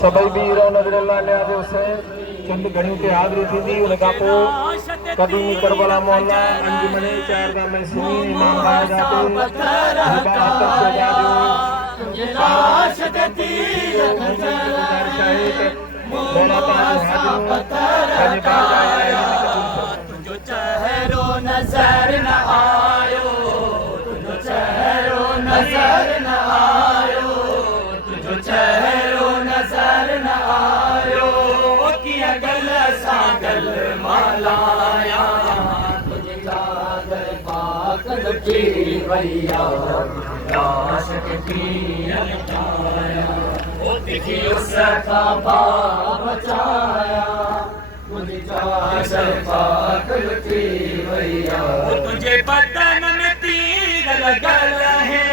सभई वीरों नजरल्ला ने आदे उसे चंद घणी के हाज़िरी थी उनका पोइ कदीमी करबला मोहल्ला अंजुमन चारगाह में सुनी इमाम बाया जाते तुझो चेहरो नजर न आयो, तुझो चेहरो नजर न आयो, तुझो चेहरो नजर न आयो, किया गल सा गल मालाया, तुझे चादर पाक लुटी वैया, आशिक की अलकाया, ओ दिखी उसका बाप बचाया, मुझे चादर पाक लुटी वैया, तुझे बदन में तीर लगल है,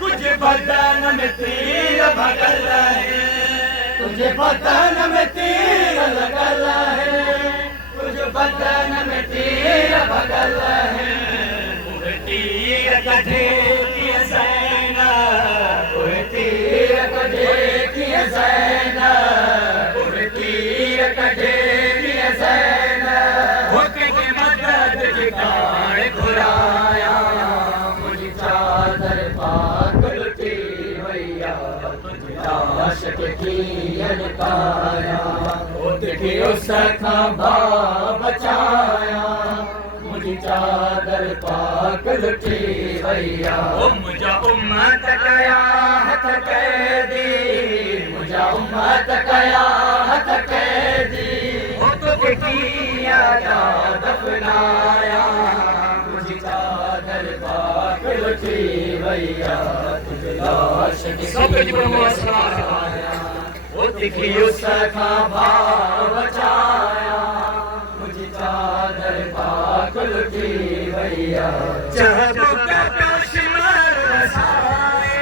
तुझे बदन में तीर भगल है, तुझे बदन में तीर लगल है, तुझे बदन में तीर भगल है, तीर कढ़े की सैना, तीर कढ़े की सैना, तीर कढ़े की सैना, होके के मदद ठिकाने घुराया, मुझे चादर पाक लुटी भैया, तुझे आशिक की अलकाया, ओ देखी उसका भाव बचाया, मुझे चादर पाक लुटी भैया, ओ मुझा उम्मत कया हथ कैदी, मुझा उम्मत कया हथ कैदी, ओ तुझे किया दफनाया, मुझे चादर पाक लुटी भैया, तुझे लाश की बचाया, ओ देखी उसका भाव बचाया, मुझे चादर पाक लुटी भैया, चहबुका कश्मीर वसाए,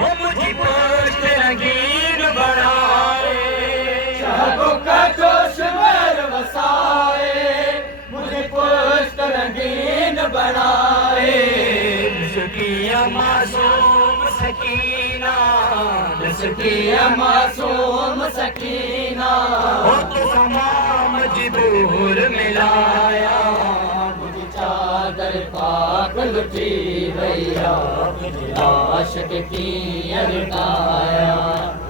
ओ मुझे पोस्ट रंगीन बनाए, चहबुका कश्मीर वसाए, मुझे पोस्ट रंगीन बनाए, सकिया मासूम सकीना, सकिया मासूम सकीना, हो तो तमाम मजबूर मिलाया, मुझे चादर पाक लुटी भैया, मुझे आशिक की अलकाया,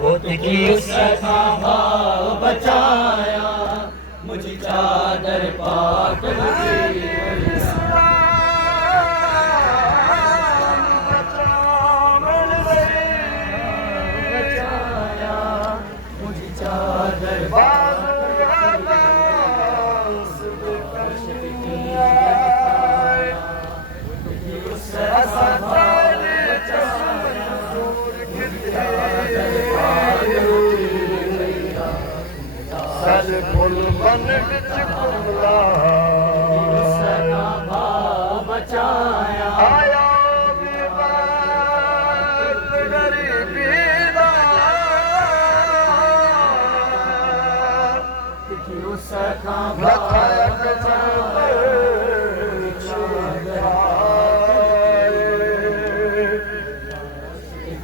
वो देखी उसका भाव बचाया, मुझे चादर पाक लुटी भैया, मुझे चादर बचाया, आया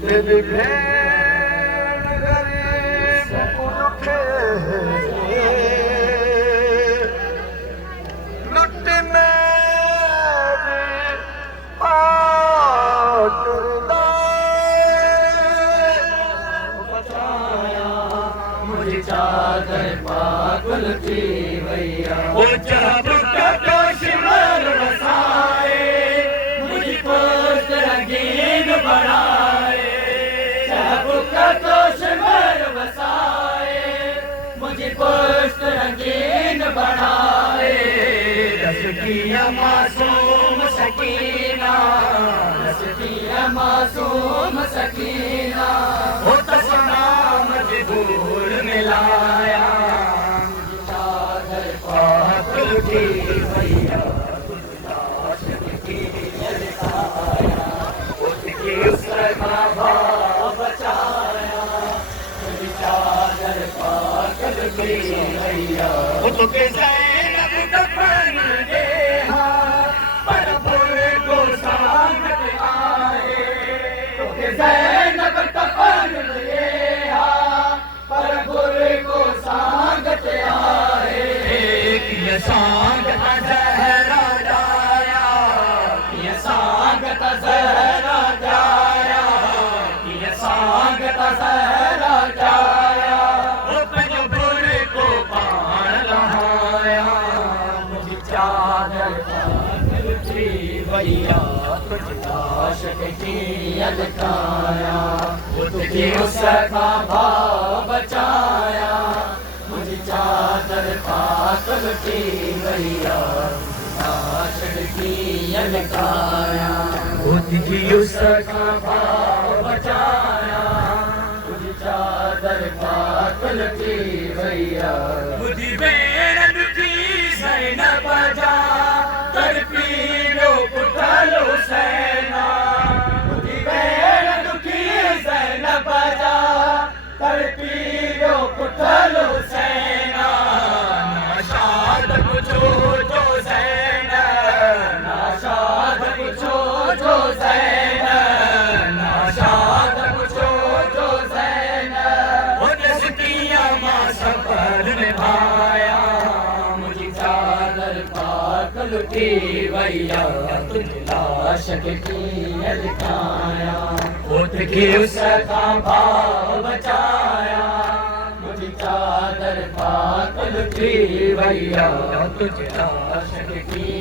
गरीबी चादर पाक लुटी भैया, ओ चहबुका कश्मीर वसाए, मुझे पोस्ट रंगीन बनाए, चहबुका कश्मीर वसाए, मुझे पोस्ट रंगीन बनाए, रसकिया मासूम सकीना, रसकिया मासूम सकीना, हो तो सलाम मजबूर मिलाया, चादर पाक लुटी भैया, आशिक की अलकाया, उसकी उसका भाव बचाया, मुझे चादर पाक लुटी भैया, वो तो के ज़ैनब दफन दे पर बुल को सांगत आए, तो के का सहरा जाया, पंज बुरे को पाण लहाया, मुझी चादर पागल थी भैया, तुझ आशिक की अलकाया, तुझी उसका भाव बचाया, मुझी चादर पागल थी भैया, आशिक की अलकाया, तुझी उसका भाव बचाया, तुझी चादर पागल थी भैया, मुझी बेर दुखी सैन बजा तड़पी लो पुतलो सैना, मुझी बेर दुखी सैन बजा तड़पी लो पुतलो सैना, नाशाद पुछो जो सैना, नाशाद पुछो जो सैना, नाशाद पुछो जो सैना, उसकिया मां सफर निभाया, मुझी चादर पागल थी भैया, तुझ लाश की अलकाया, उसकी उसका भाव बचाया, मुझी चादर पागल थी भैया, तुझ